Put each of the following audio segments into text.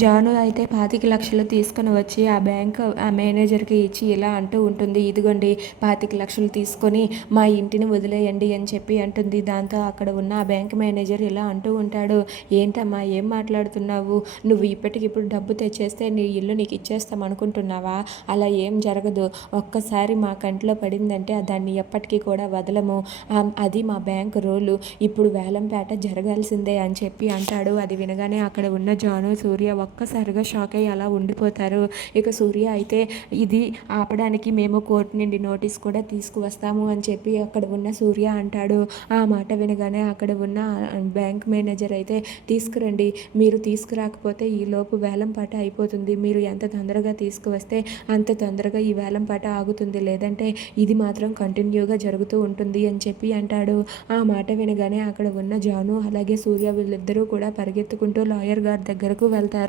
జాను అయితే 25,00,000 తీసుకొని వచ్చి ఆ మేనేజర్కి ఇచ్చి ఇలా అంటూ ఉంటుంది, ఇదిగోండి 25,00,000 తీసుకొని మా ఇంటిని వదిలేయండి అని చెప్పి అంటుంది. దాంతో అక్కడ ఉన్న ఆ బ్యాంక్ మేనేజర్ ఇలా అంటూ ఉంటాడు, ఏంటమ్మా ఏం మాట్లాడుతున్నావు, నువ్వు ఇప్పటికిప్పుడు డబ్బు తెచ్చేస్తే నీ ఇల్లు నీకు ఇచ్చేస్తాం అనుకుంటున్నావా, అలా ఏం జరగదు, ఒక్కసారి మా కంట్లో పడిందంటే దాన్ని ఎప్పటికీ కూడా వదలము, అది మా బ్యాంక్ రూలు, ఇప్పుడు వేలంపేట జరగాల్సిందే అని చెప్పి అంటాడు. అది వినగానే అక్కడ ఉన్న జాను సూర్య ఒక్కసారిగా షాక్ అయ్యి అలా ఉండిపోతారు. ఇక సూర్య అయితే ఇది ఆపడానికి మేము కోర్టు నుండి నోటీస్ కూడా తీసుకువస్తాము అని చెప్పి అక్కడ ఉన్న సూర్య అంటాడు. ఆ మాట వినగానే అక్కడ ఉన్న బ్యాంక్ మేనేజర్ అయితే తీసుకురండి, మీరు తీసుకురాకపోతే ఈ లోపు వేలం పాట అయిపోతుంది, మీరు ఎంత తొందరగా తీసుకువస్తే అంత తొందరగా ఈ వేలం పాట ఆగుతుంది, లేదంటే ఇది మాత్రం కంటిన్యూగా జరుగుతూ ఉంటుంది అని చెప్పి అంటాడు. ఆ మాట వినగానే అక్కడ ఉన్న జాను అలాగే సూర్య వీళ్ళిద్దరూ కూడా పరిగెత్తుకుంటూ లాయర్ గారి దగ్గరకు వెళ్తారు.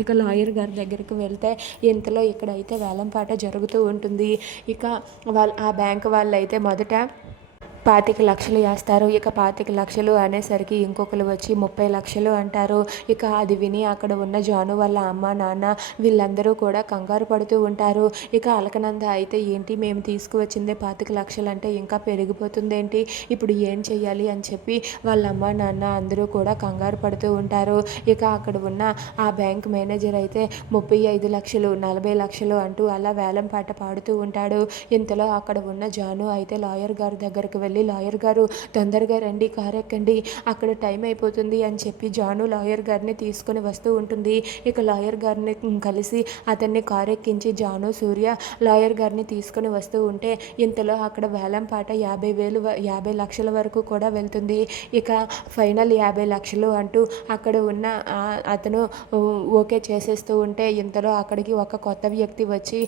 ఇక లాయర్ గారి దగ్గరకు వెళ్తే ఇంతలో ఇక్కడైతే వేలంపాట జరుగుతూ ఉంటుంది. ఇక ఆ బ్యాంక్ వాళ్ళు అయితే మొదట 25,00,000 వేస్తారు. ఇక 25,00,000 అనేసరికి ఇంకొకరు వచ్చి 30,00,000 అంటారు. ఇక అది విని అక్కడ ఉన్న జాను వాళ్ళ అమ్మ నాన్న వీళ్ళందరూ కూడా కంగారు పడుతూ ఉంటారు. ఇక అలకనంద అయితే ఏంటి మేము తీసుకువచ్చిందే 25,00,000 అంటే ఇంకా పెరిగిపోతుంది ఏంటి, ఇప్పుడు ఏం చెయ్యాలి అని చెప్పి వాళ్ళ అమ్మ నాన్న అందరూ కూడా కంగారు పడుతూ ఉంటారు. ఇక అక్కడ ఉన్న ఆ బ్యాంక్ మేనేజర్ అయితే 35,00,000 40,00,000 అంటూ అలా వేలం పాట పాడుతూ ఉంటాడు. ఇంతలో అక్కడ ఉన్న జాను అయితే లాయర్ గారి దగ్గరకు వెళ్ళి, లాయర్ గారు తొందరగా రండి, కారు ఎక్కండి, అక్కడ టైం అయిపోతుంది అని చెప్పి జాను లాయర్ గారిని తీసుకొని వస్తూ ఉంటుంది. ఇక లాయర్ గారిని కలిసి అతన్ని కారు ఎక్కించి జాను సూర్య లాయర్ గారిని తీసుకొని వస్తూ ఉంటే ఇంతలో అక్కడ వేలం పాట 50,000 వరకు కూడా వెళ్తుంది. ఇక ఫైనల్ 50,00,000 అంటూ అక్కడ ఉన్న అతను ఓకే చేసేస్తూ ఉంటే ఇంతలో అక్కడికి ఒక కొత్త వ్యక్తి వచ్చి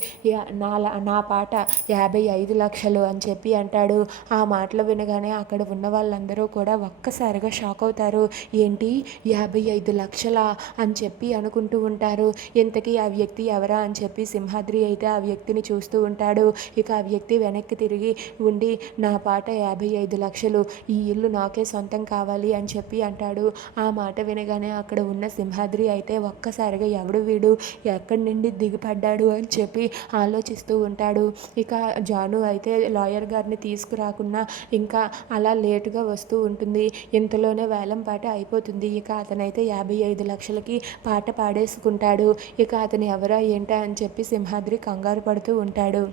నా పాట 55,00,000 అని చెప్పి అంటాడు. ఆ మాటలు వినగానే అక్కడ ఉన్న వాళ్ళందరూ కూడా ఒక్కసారిగా షాక్ అవుతారు. ఏంటి 55,00,000 అని చెప్పి అనుకుంటూ ఉంటారు. ఇంతకీ ఆ వ్యక్తి ఎవరా అని చెప్పి సింహాద్రి అయితే ఆ వ్యక్తిని చూస్తూ ఉంటాడు. ఇక ఆ వ్యక్తి వెనక్కి తిరిగి ఉండి నా పాట 55,00,000, ఈ ఇల్లు నాకే సొంతం కావాలి అని చెప్పి అంటాడు. ఆ మాట వినగానే అక్కడ ఉన్న సింహాద్రి అయితే ఒక్కసారిగా ఎవడు వీడు ఎక్కడి నుండి దిగిపడ్డాడు అని చెప్పి ఆలోచిస్తూ ఉంటాడు. ఇక జాను అయితే లాయర్ గారిని తీసుకురాకున్నా ఇంకా అలా లేటుగా వస్తూ ఉంటుంది. ఇంతలోనే వేలం పాట అయిపోతుంది. ఇక అతనైతే 55,00,000కి పాట పాడేసుకుంటాడు. ఇక అతను ఎవరా ఏంటా అని చెప్పి సింహాద్రి కంగారు పడుతూ ఉంటాడు.